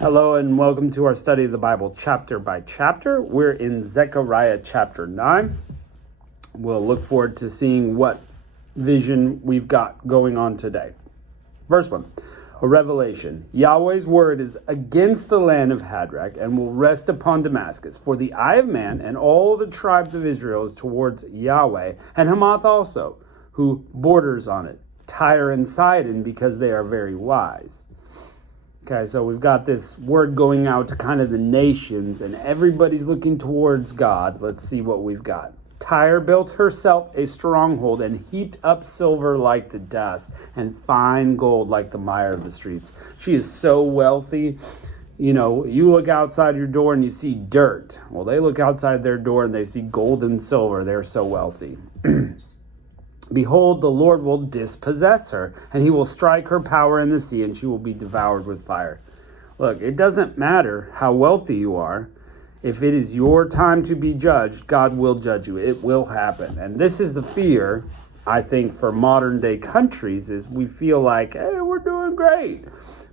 Hello and welcome to our study of the Bible chapter by chapter. We're in Zechariah chapter 9. We'll look forward to seeing what vision we've got going on today. Verse 1, a revelation. Yahweh's word is against the land of Hadrach and will rest upon Damascus. For the eye of man and all the tribes of Israel is towards Yahweh, and Hamath also, who borders on it, Tyre and Sidon, because they are very wise. Okay, so we've got this word going out to kind of the nations, and everybody's looking towards God. Let's see what we've got. Tyre built herself a stronghold and heaped up silver like the dust and fine gold like the mire of the streets. She is so wealthy. You know, you look outside your door and you see dirt. Well, they look outside their door and they see gold and silver. They're so wealthy. Behold, the Lord will dispossess her, and he will strike her power in the sea, and she will be devoured with fire. Look, it doesn't matter how wealthy you are. If it is your time to be judged, God will judge you. It will happen. And this is the fear, I think, for modern day countries, is we feel like, hey, we're doing great.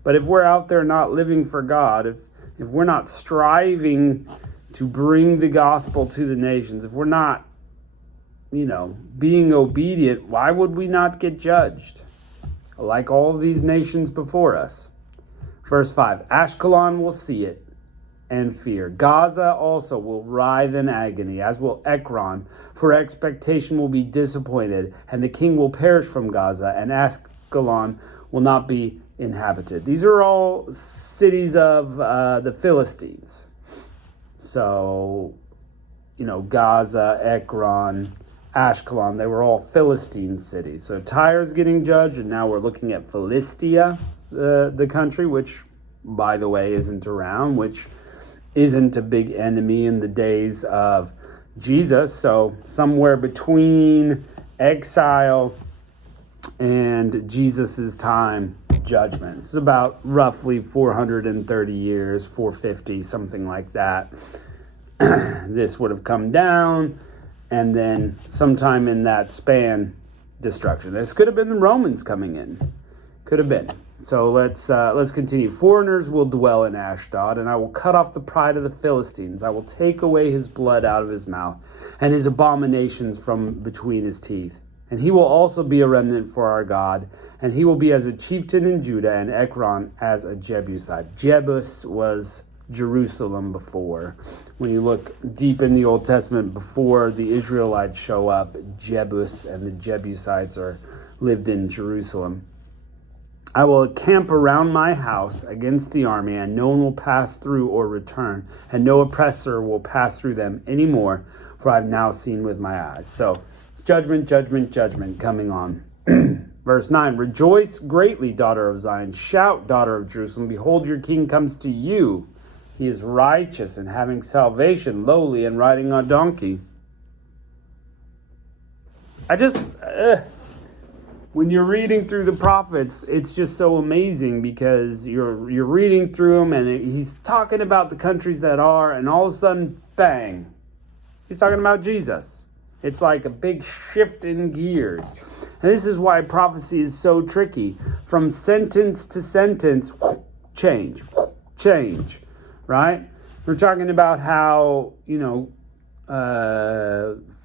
But if we're out there not living for God, if we're not striving to bring the gospel to the nations, if we're not being obedient, why would we not get judged? Like all of these nations before us. Verse 5, Ashkelon will see it and fear. Gaza also will writhe in agony, as will Ekron, for expectation will be disappointed, and the king will perish from Gaza, and Ashkelon will not be inhabited. These are all cities of the Philistines. So, Gaza, Ekron, Ashkelon, they were all Philistine cities. So Tyre's getting judged, and now we're looking at Philistia, the country, which, by the way, isn't around, which isn't a big enemy in the days of Jesus. So somewhere between exile and Jesus's time, judgment. It's about roughly 430 years, 450, something like that. This would have come down. And then sometime in that span, destruction. This could have been the Romans coming in. Could have been. So let's continue. Foreigners will dwell in Ashdod, and I will cut off the pride of the Philistines. I will take away his blood out of his mouth, and his abominations from between his teeth. And he will also be a remnant for our God, and he will be as a chieftain in Judah, and Ekron as a Jebusite. Jebus was Jerusalem before. When you look deep in the Old Testament, before the Israelites show up, Jebus and the Jebusites lived in Jerusalem. I will camp around my house against the army, and no one will pass through or return, and no oppressor will pass through them anymore, for I have now seen with my eyes. So, judgment, judgment, judgment coming on. Verse 9, rejoice greatly, daughter of Zion. Shout, daughter of Jerusalem. Behold, your king comes to you. He is righteous and having salvation, lowly and riding on a donkey. When you're reading through the prophets, it's just so amazing because you're reading through them and he's talking about the countries that are, and all of a sudden, bang, he's talking about Jesus. It's like a big shift in gears. And this is why prophecy is so tricky. From sentence to sentence, change. Right? We're talking about how,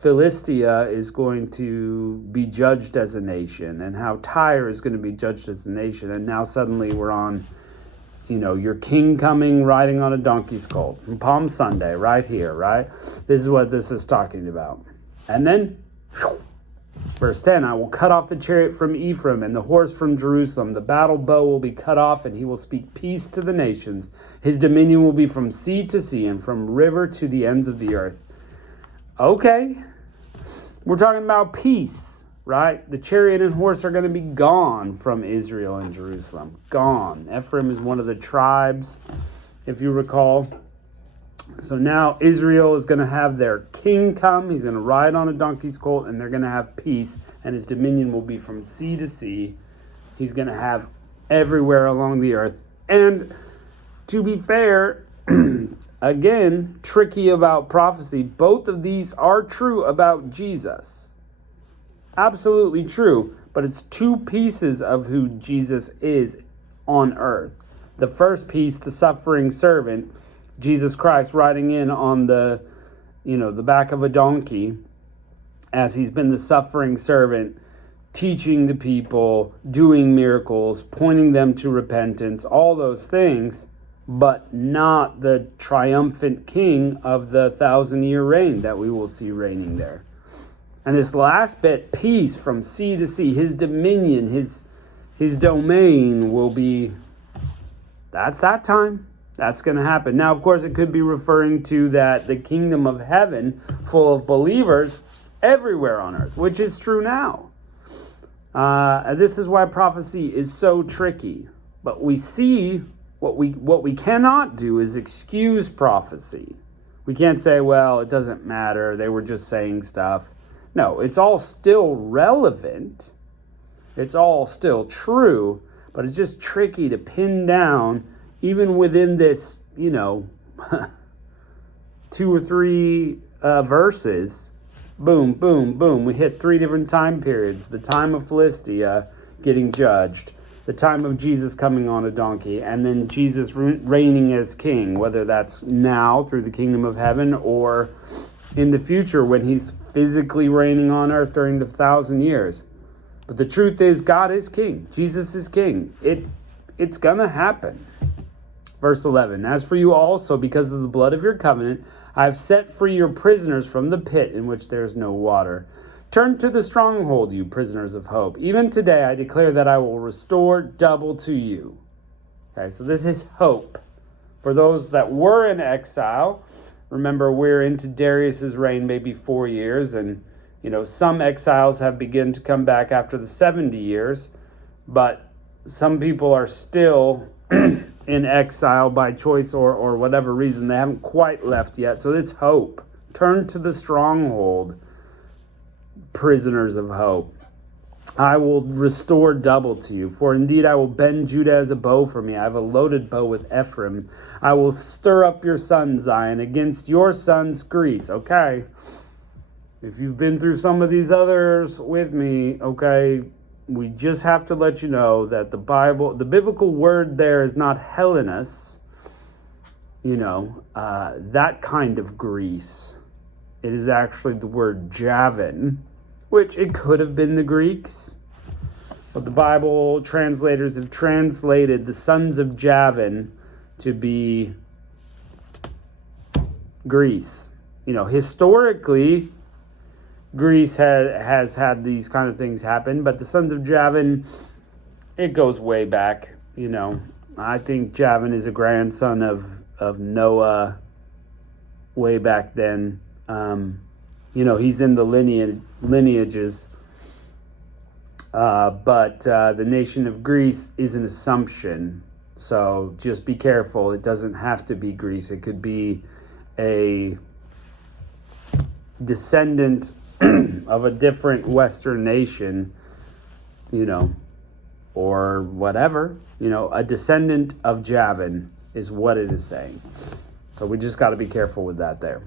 Philistia is going to be judged as a nation, and how Tyre is going to be judged as a nation. And now suddenly we're on, your king coming riding on a donkey's colt. Palm Sunday, right here, right? This is what this is talking about. And then, verse 10, I will cut off the chariot from Ephraim and the horse from Jerusalem. The battle bow will be cut off, and he will speak peace to the nations. His dominion will be from sea to sea and from river to the ends of the earth. Okay, we're talking about peace, right? The chariot and horse are going to be gone from Israel and Jerusalem. Gone. Ephraim is one of the tribes, if you recall. So now Israel is going to have their king come. He's going to ride on a donkey's colt, and they're going to have peace, and his dominion will be from sea to sea. He's going to have everywhere along the earth. And to be fair, again, tricky about prophecy, both of these are true about Jesus. Absolutely true. But it's two pieces of who Jesus is on earth. The first piece, the suffering servant, Jesus Christ riding in on the back of a donkey, as he's been the suffering servant, teaching the people, doing miracles, pointing them to repentance, all those things, but not the triumphant king of the 1,000-year reign that we will see reigning there. And this last bit, peace from sea to sea, his dominion, his domain will be, that's that time. That's going to happen. Now, of course, it could be referring to that the kingdom of heaven full of believers everywhere on earth, which is true now. This is why prophecy is so tricky. But we see what we cannot do is excuse prophecy. We can't say, well, it doesn't matter. They were just saying stuff. No, it's all still relevant. It's all still true, but it's just tricky to pin down even within this, 2 or 3 verses. Boom, boom, boom. We hit 3 different time periods. The time of Philistia getting judged, the time of Jesus coming on a donkey, and then Jesus reigning as king, whether that's now through the kingdom of heaven or in the future when he's physically reigning on earth during the 1,000 years. But the truth is, God is king. Jesus is king. It's going to happen. Verse 11, as for you also, because of the blood of your covenant, I have set free your prisoners from the pit in which there is no water. Turn to the stronghold, you prisoners of hope. Even today I declare that I will restore double to you. Okay, so this is hope. For those that were in exile, remember we're into Darius's reign maybe 4 years, and some exiles have begun to come back after the 70 years, but some people are still in exile by choice or whatever reason. They haven't quite left yet. So it's hope. Turn to the stronghold, prisoners of hope. I will restore double to you. For indeed I will bend Judah as a bow for me. I have a loaded bow with Ephraim. I will stir up your son, Zion, against your sons, Greece. Okay. If you've been through some of these others with me, okay, we just have to let you know that the biblical word there is not Hellenes, that kind of Greece. It is actually the word Javan, which it could have been the Greeks. But the Bible translators have translated the sons of Javan to be Greece. Historically, Greece has had these kind of things happen, but the sons of Javan, it goes way back. I think Javan is a grandson of Noah way back then. He's in the lineages. But the nation of Greece is an assumption. So just be careful. It doesn't have to be Greece. It could be a descendant of a different Western nation, or whatever, a descendant of Javan is what it is saying. So we just got to be careful with that there.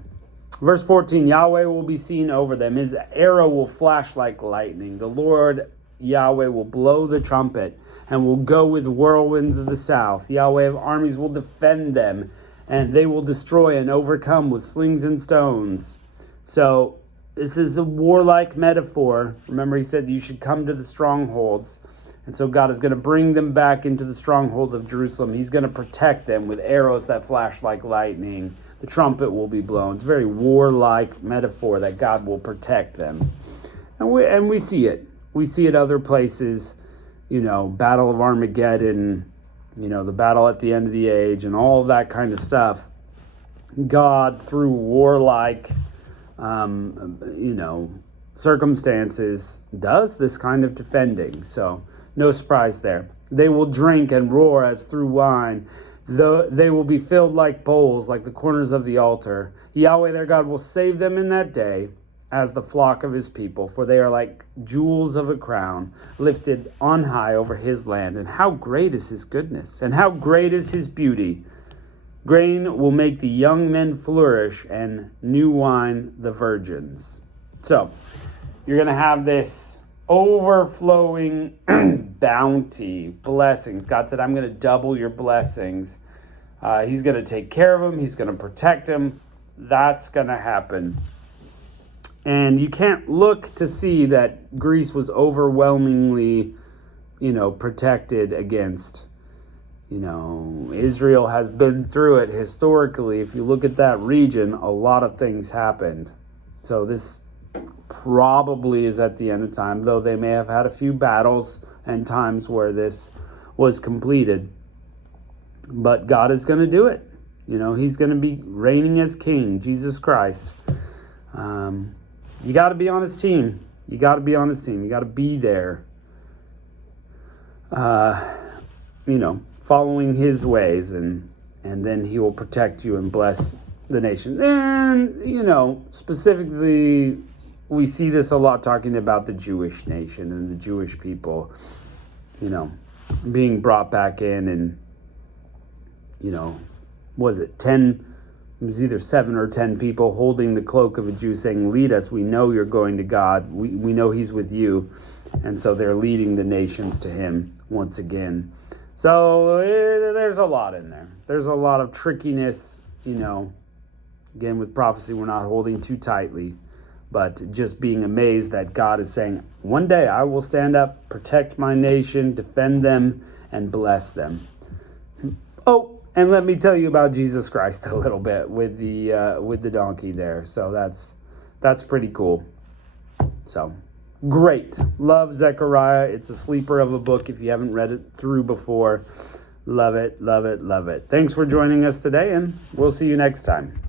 Verse 14, Yahweh will be seen over them. His arrow will flash like lightning. The Lord Yahweh will blow the trumpet and will go with whirlwinds of the south. Yahweh of armies will defend them, and they will destroy and overcome with slings and stones. So this is a warlike metaphor. Remember, he said you should come to the strongholds. And so God is going to bring them back into the stronghold of Jerusalem. He's going to protect them with arrows that flash like lightning. The trumpet will be blown. It's a very warlike metaphor that God will protect them. And we see it. We see it other places, Battle of Armageddon, the battle at the end of the age and all of that kind of stuff. God, through warlike circumstances, does this kind of defending. So no surprise there. They will drink and roar as through wine. They will be filled like bowls, like the corners of the altar. Yahweh their God will save them in that day as the flock of his people, for they are like jewels of a crown, lifted on high over his land. And how great is his goodness, and how great is his beauty. Grain will make the young men flourish, and new wine the virgins. So you're going to have this overflowing bounty, blessings. God said, I'm going to double your blessings. He's going to take care of him. He's going to protect him. That's going to happen. And you can't look to see that Greece was overwhelmingly, protected against, Israel has been through it historically. If you look at that region, a lot of things happened. So this probably is at the end of time, though they may have had a few battles and times where this was completed. But God is going to do it. He's going to be reigning as king, Jesus Christ. You got to be on his team. You got to be on his team. You got to be there. Following his ways, and then he will protect you and bless the nation. And, specifically, we see this a lot talking about the Jewish nation and the Jewish people, being brought back in, and, was it 10? It was either 7 or 10 people holding the cloak of a Jew saying, lead us. We know you're going to God. We know he's with you. And so they're leading the nations to him once again. So there's a lot in there. There's a lot of trickiness, Again, with prophecy, we're not holding too tightly, but just being amazed that God is saying, one day I will stand up, protect my nation, defend them, and bless them. Oh, and let me tell you about Jesus Christ a little bit with the donkey there. So that's pretty cool. So great. Love Zechariah. It's a sleeper of a book if you haven't read it through before. Love it, love it, love it. Thanks for joining us today, and we'll see you next time.